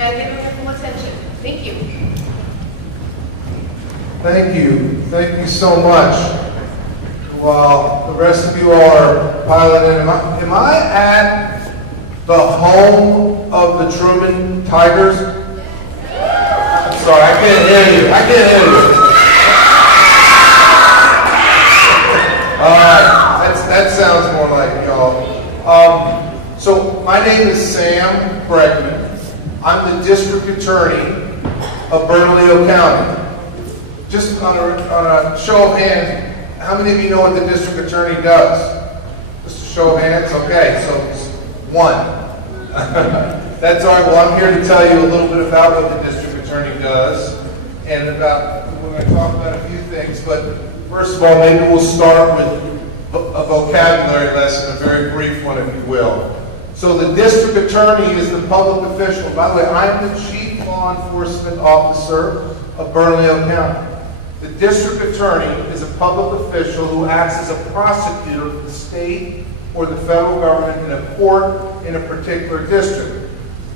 and give him your full attention. Thank you. Thank you. Thank you so much. While the rest of you are piling in, am I at the home of the Truman Tigers? I'm sorry, I can't hear you. I can't hear you. All right, that sounds more like y'all. So my name is Sam Bregman. I'm the district attorney of Bernalillo County. Just on a show of hands, how many of you know what the district attorney does? Just a show of hands? Okay, so one. That's all right. Well, I'm here to tell you a little bit about what the district attorney does, and about, we're going to talk about a few things, but first of all, maybe we'll start with a vocabulary lesson, a very brief one, if you will. So the district attorney is the public official. By the way, I'm the chief law enforcement officer of Bernalillo County. The district attorney is a public official who acts as a prosecutor for the state or the federal government in a court in a particular district.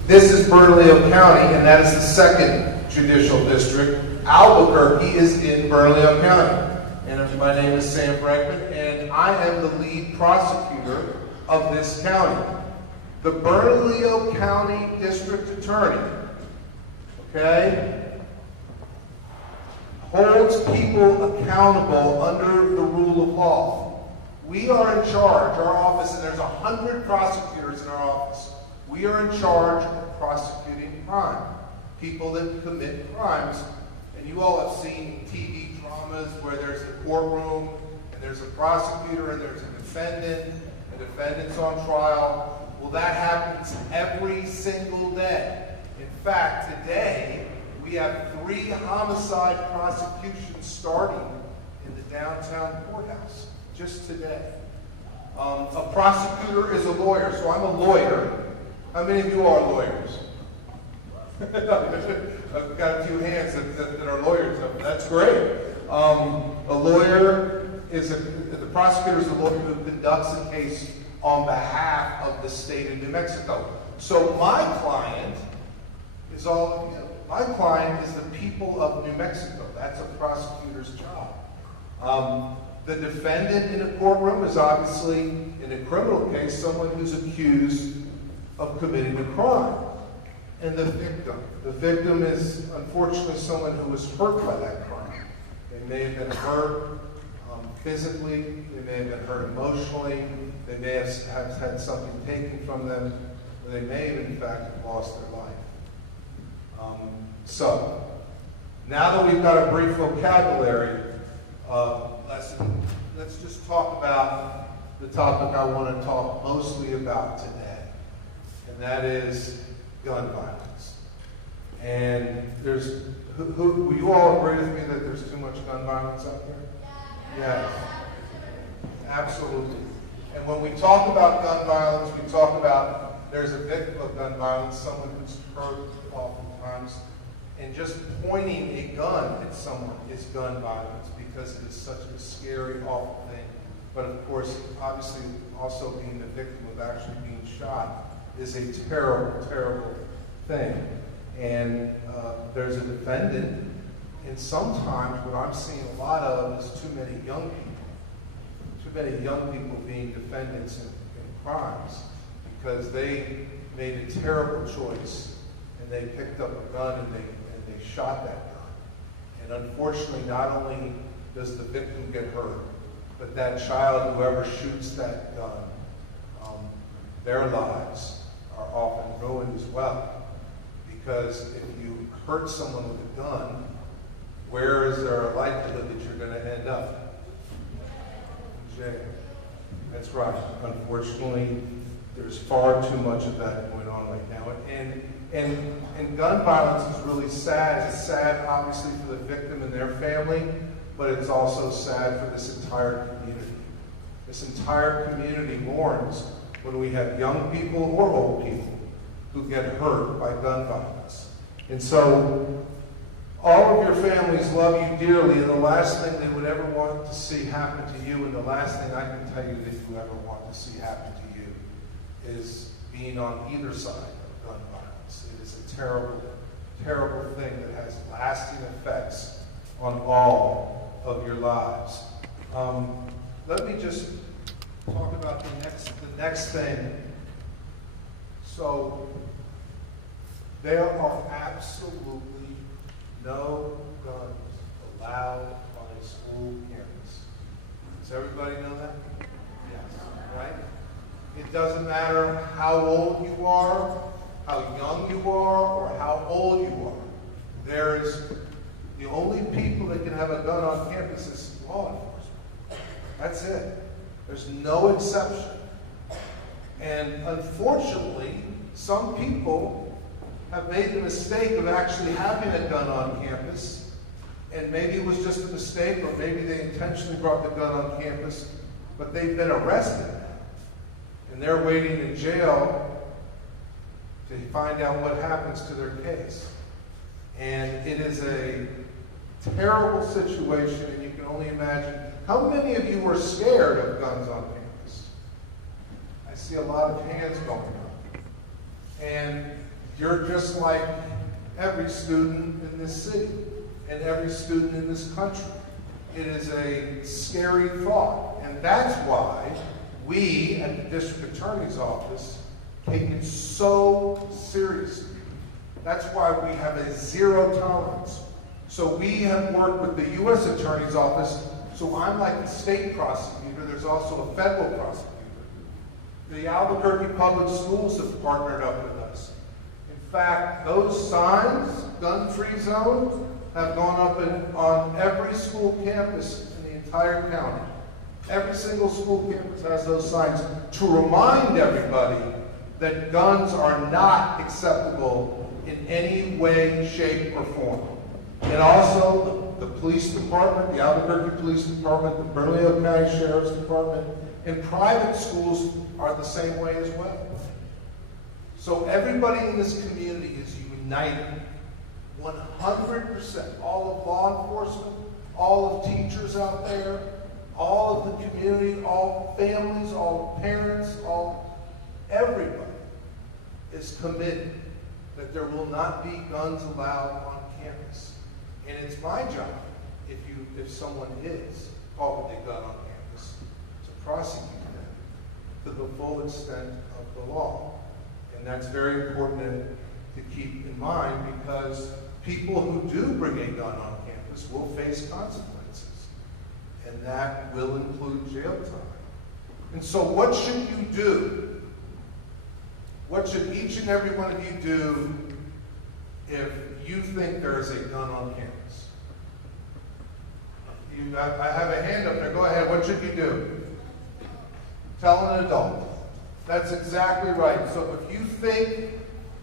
This is Bernalillo County, and that is the second judicial district. Albuquerque is in Bernalillo County. And my name is Sam Bregman, and I am the lead prosecutor of this county. The Bernalillo County District Attorney, okay, holds people accountable under the rule of law. We are in charge, our office, and there's 100 prosecutors in our office. We are in charge of prosecuting crime, people that commit crimes. And you all have seen TV dramas where there's a courtroom, and there's a prosecutor, and there's a defendant's on trial. Well, that happens every single day. In fact, today, we have 3 homicide prosecutions starting in the downtown courthouse, just today. A prosecutor is a lawyer, so I'm a lawyer. How many of you are lawyers? I've got a few hands that are lawyers. That's great. A lawyer is the prosecutor is a lawyer who conducts a case on behalf of the state of New Mexico. So my client is all of you. My client is the people of New Mexico. That's a prosecutor's job. The defendant in a courtroom is obviously, in a criminal case, someone who's accused of committing a crime. And the victim is unfortunately someone who was hurt by that crime. They may have been hurt physically, they may have been hurt emotionally, they may have had something taken from them, or they may have in fact lost their life. So, now that we've got a brief vocabulary lesson, let's just talk about the topic I want to talk mostly about today, and that is gun violence. And there's, will you all agree with me that there's too much gun violence out there? Yes, absolutely. And when we talk about gun violence, we talk about there's a victim of gun violence, someone who's hurt oftentimes, and just pointing a gun at someone is gun violence because it is such a scary, awful thing. But of course, obviously, also being the victim of actually being shot is a terrible, terrible thing. And there's a defendant, and sometimes what I'm seeing a lot of is too many young people being defendants in crimes because they made a terrible choice and they picked up a gun and they shot that gun. And unfortunately, not only does the victim get hurt, but that child, whoever shoots that gun, their lives are often ruined as well. Because if you hurt someone with a gun, where is there a likelihood that you're going to end up? In jail. That's right. Unfortunately, there's far too much of that going on right now. And gun violence is really sad. It's sad, obviously, for the victim and their family, but it's also sad for this entire community. This entire community mourns when we have young people or old people who get hurt by gun violence. And so all of your families love you dearly, and the last thing they would ever want to see happen to you, and the last thing I can tell you that you ever want to see happen to you, is being on either side of gun violence. It is a terrible, terrible thing that has lasting effects on all of your lives. Let me just talk about the next thing. So, there are absolutely no guns allowed on a school campus. Does everybody know that? Yes, right? It doesn't matter how old you are, how young you are, or how old you are. The only people that can have a gun on campus is law enforcement. That's it. There's no exception. And unfortunately, some people have made the mistake of actually having a gun on campus, and maybe it was just a mistake, or maybe they intentionally brought the gun on campus, but they've been arrested now. And they're waiting in jail to find out what happens to their case. And it is a terrible situation, and you can only imagine. How many of you are scared of guns on campus? I see a lot of hands going up. And you're just like every student in this city and every student in this country. It is a scary thought. And that's why we at the District Attorney's Office take it so seriously. That's why we have a zero tolerance. So we have worked with the U.S. Attorney's Office. So I'm like the state prosecutor. There's also a federal prosecutor. The Albuquerque Public Schools have partnered up with us. In fact, those signs, gun-free zone, have gone up on every school campus in the entire county. Every single school campus has those signs to remind everybody that guns are not acceptable in any way, shape, or form. And also, the police department, the Albuquerque Police Department, the Bernalillo County Sheriff's Department, and private schools are the same way as well. So everybody in this community is united, 100%. All of law enforcement, all of teachers out there, all of the community, all families, all parents, everybody is committed that there will not be guns allowed on campus. And it's my job, if someone is caught with a gun on campus, to prosecute them to the full extent of the law. And that's very important to keep in mind, because people who do bring a gun on campus will face consequences. And that will include jail time. And so what should you do? What should each and every one of you do if you think there is a gun on campus? I have a hand up there. Go ahead. What should you do? Tell an adult. That's exactly right. So if you think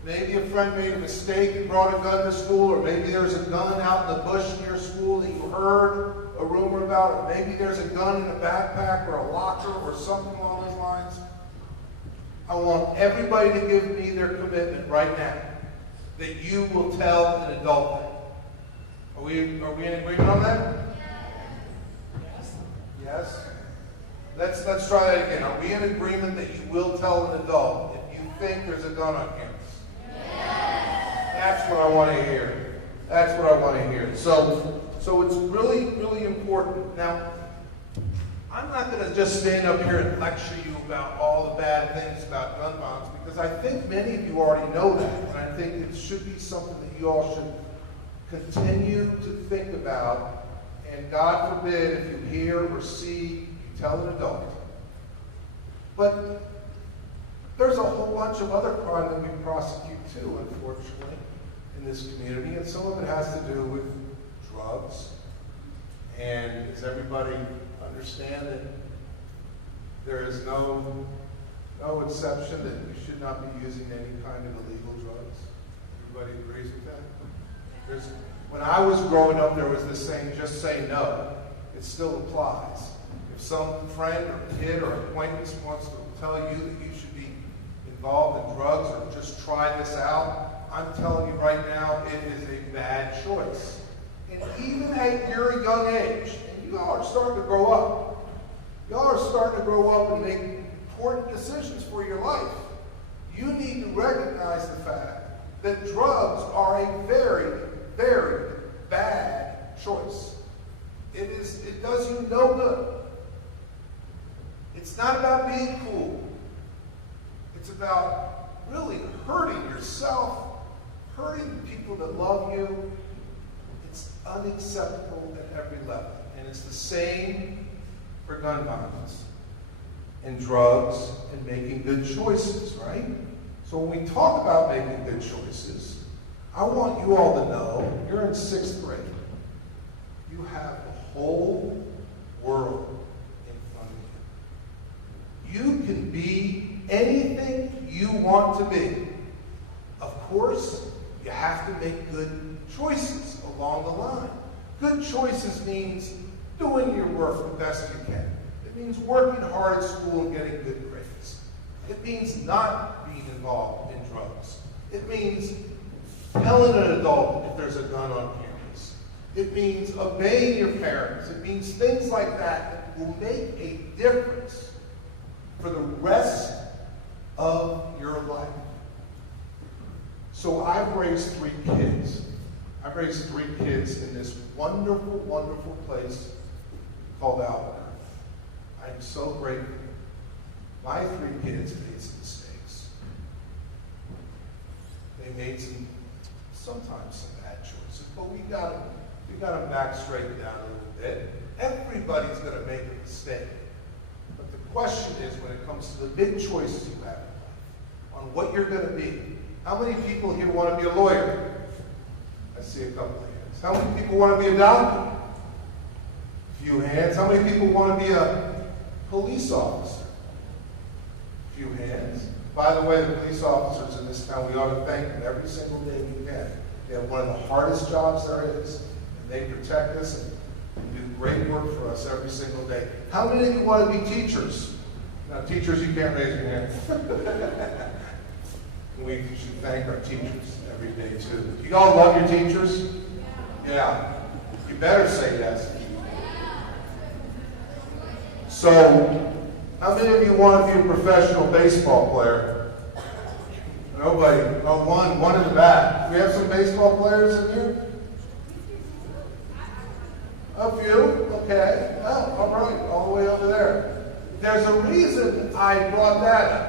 maybe a friend made a mistake and brought a gun to school, or maybe there's a gun out in the bush near school that you heard a rumor about, or maybe there's a gun in a backpack or a locker or something along those lines, I want everybody to give me their commitment right now that you will tell an adult that. Are we in agreement on that? Yes? Let's try that again. Are we in agreement that you will tell an adult if you think there's a gun on campus? Yes. That's what I want to hear. That's what I want to hear. So it's really, really important. Now, I'm not going to just stand up here and lecture you about all the bad things about gun violence, because I think many of you already know that, and I think it should be something that you all should continue to think about. And God forbid, if you hear or see, you tell an adult. But there's a whole bunch of other crime that we prosecute too, unfortunately, in this community, and some of it has to do with drugs. And does everybody understand that there is no exception, that you should not be using any kind of illegal drugs? Everybody agrees with that? When I was growing up, there was this saying, just say no. It still applies. If some friend or kid or acquaintance wants to tell you that you should be involved in drugs or just try this out, I'm telling you right now, it is a bad choice. And even at your young age, and you all are starting to grow up, y'all are starting to grow up and make important decisions for your life. you need to recognize the fact that drugs are a very, very bad choice. It does you no good. It's not about being cool. It's about really hurting yourself, hurting the people that love you. It's unacceptable at every level. And it's the same for gun violence and drugs and making good choices, right? So when we talk about making good choices, I want you all to know, you're in 6th grade. You have the whole world in front of you. You can be anything you want to be. Of course, you have to make good choices along the line. Good choices means doing your work the best you can. It means working hard at school and getting good grades. It means not being involved in drugs. It means telling an adult if there's a gun on campus. It means obeying your parents. It means things like that will make a difference for the rest of your life. So I've raised 3 kids. I've raised 3 kids in this wonderful, wonderful place called Albuquerque. I'm so grateful. My 3 kids made some mistakes. They made sometimes some bad choices, but we got them back straightened down a little bit. Everybody's going to make a mistake. But the question is, when it comes to the big choices you have in life, on what you're going to be. How many people here want to be a lawyer? I see a couple of hands. How many people want to be a doctor? A few hands. How many people want to be a police officer? A few hands. By the way, the police officers in this town, we ought to thank them every single day we can. They have one of the hardest jobs there is, and they protect us and do great work for us every single day. How many of you want to be teachers? Now, teachers, you can't raise your hand. We should thank our teachers every day, too. Do you all love your teachers? Yeah. You better say yes. So, how many of you want to be a professional baseball player? Nobody. Oh, one in the back. Do we have some baseball players in here? A few? Okay. Oh, all right. All the way over there. There's a reason I brought that up.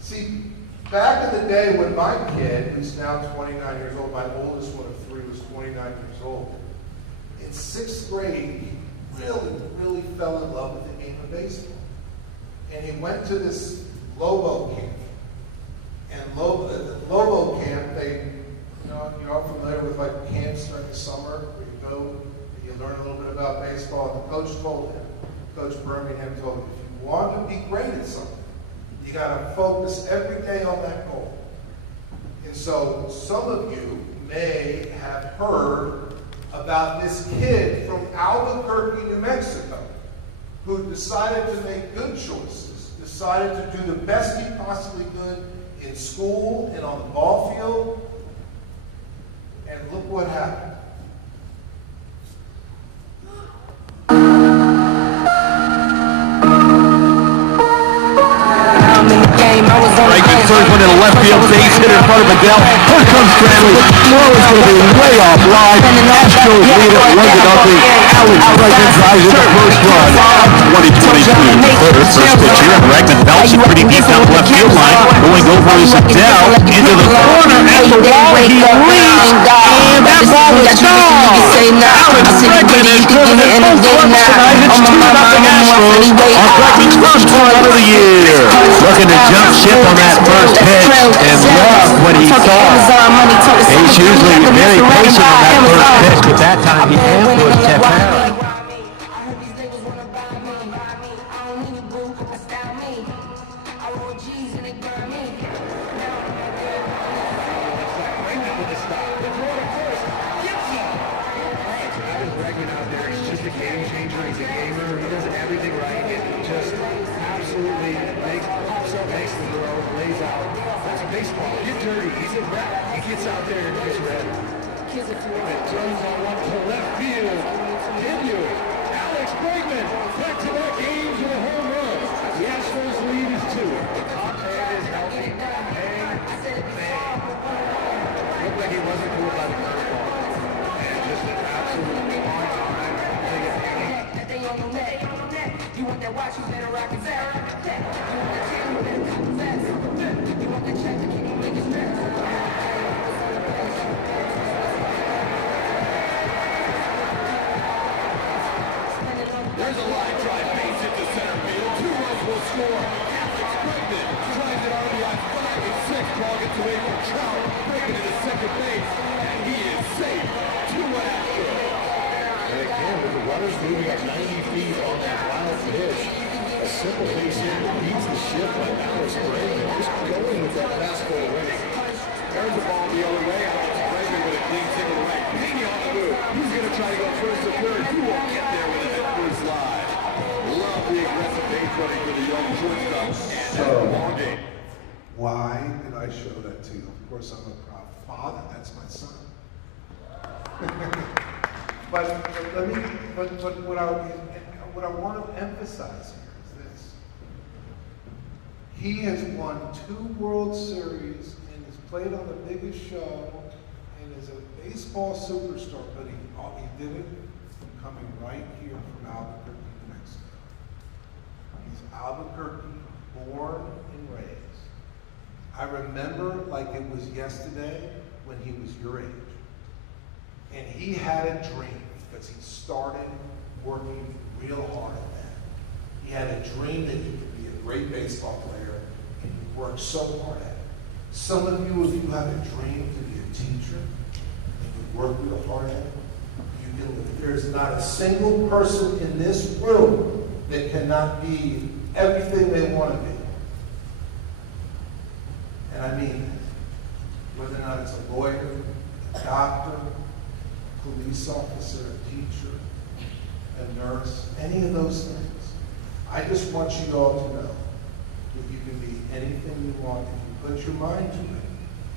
See, back in the day when my kid, who's now 29 years old, my oldest one of 3 was 29 years old, in 6th grade, he really fell in love with the game of baseball. And he went to this Lobo camp. And Lobo camp, you're all familiar with like camps during the summer where you go and you learn a little bit about baseball. And the coach told him, Coach Birmingham told him, if you want to be great at something, you got to focus every day on that goal. And so some of you may have heard about this kid from Albuquerque, New Mexico, who decided to make good choices, decided to do the best he possibly could in school and on the ball field. And look what happened. Bregman throws one to the left field, base hit in front of Adele. Here comes Bradley. Throw is going to be way off line. Astros lead it 1-0. Alex Bregman drives in the first run. 2022 first pitch here. Bregman belts it pretty deep down the left field line. Going over is Adele into the corner at the wall. He leaps, and that ball is gone. Alex Bregman has driven it both runs tonight. It's 2-0 Astros on Bregman's first run of the year. Looking to jump ship on that first pitch, and love what he saw. He's usually very patient on that first pitch, but that time he ambushed Tefera. Out there and gets red. It turns on one to left field. Debut. Alex Bregman. Back-to-back games with a home run. The Astros lead is 2. The top man is healthy. gets away from Trout, breaking into second base, and he is safe. 2-out throw. And again, with the runners moving up 90 feet on that final pitch, a simple base hit that beats the shift by Alex Bregman, just going with that fastball winning. Turns the ball the other way. Alex Bregman with a clean single right. Pena on the move. He's going to try to go first to third. He won't get there with a head-first slide. Love the aggressive base running for the young shortstop. And that's a long game. Why did I show that to you? Of course, I'm a proud father. That's my son. But what I want to emphasize here is this. He has won 2 World Series and has played on the biggest show and is a baseball superstar, but he did it from coming right here from Albuquerque, New Mexico. He's Albuquerque, born and raised. I remember like it was yesterday when he was your age. And he had a dream because he started working real hard at that. He had a dream that he could be a great baseball player, and he worked so hard at it. Some of you, if you have a dream to be a teacher, and you work real hard at it, you can live. There's not a single person in this room that cannot be everything they want to be. And I mean that. Whether or not it's a lawyer, a doctor, police officer, a teacher, a nurse, any of those things. I just want you all to know that you can be anything you want if you put your mind to it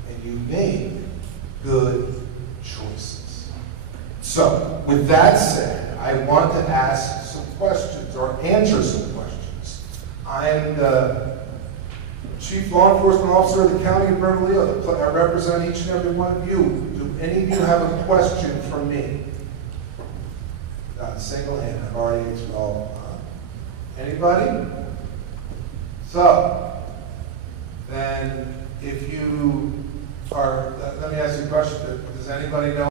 and you make good choices. So, with that said, I want to ask some questions or answer some questions. I am the Chief Law Enforcement Officer of the County of Bernalillo. I represent each and every one of you. Do any of you have a question for me? Not a single hand. I've already answered all of them. Anybody? So, then if you are, let me ask you a question. Does anybody know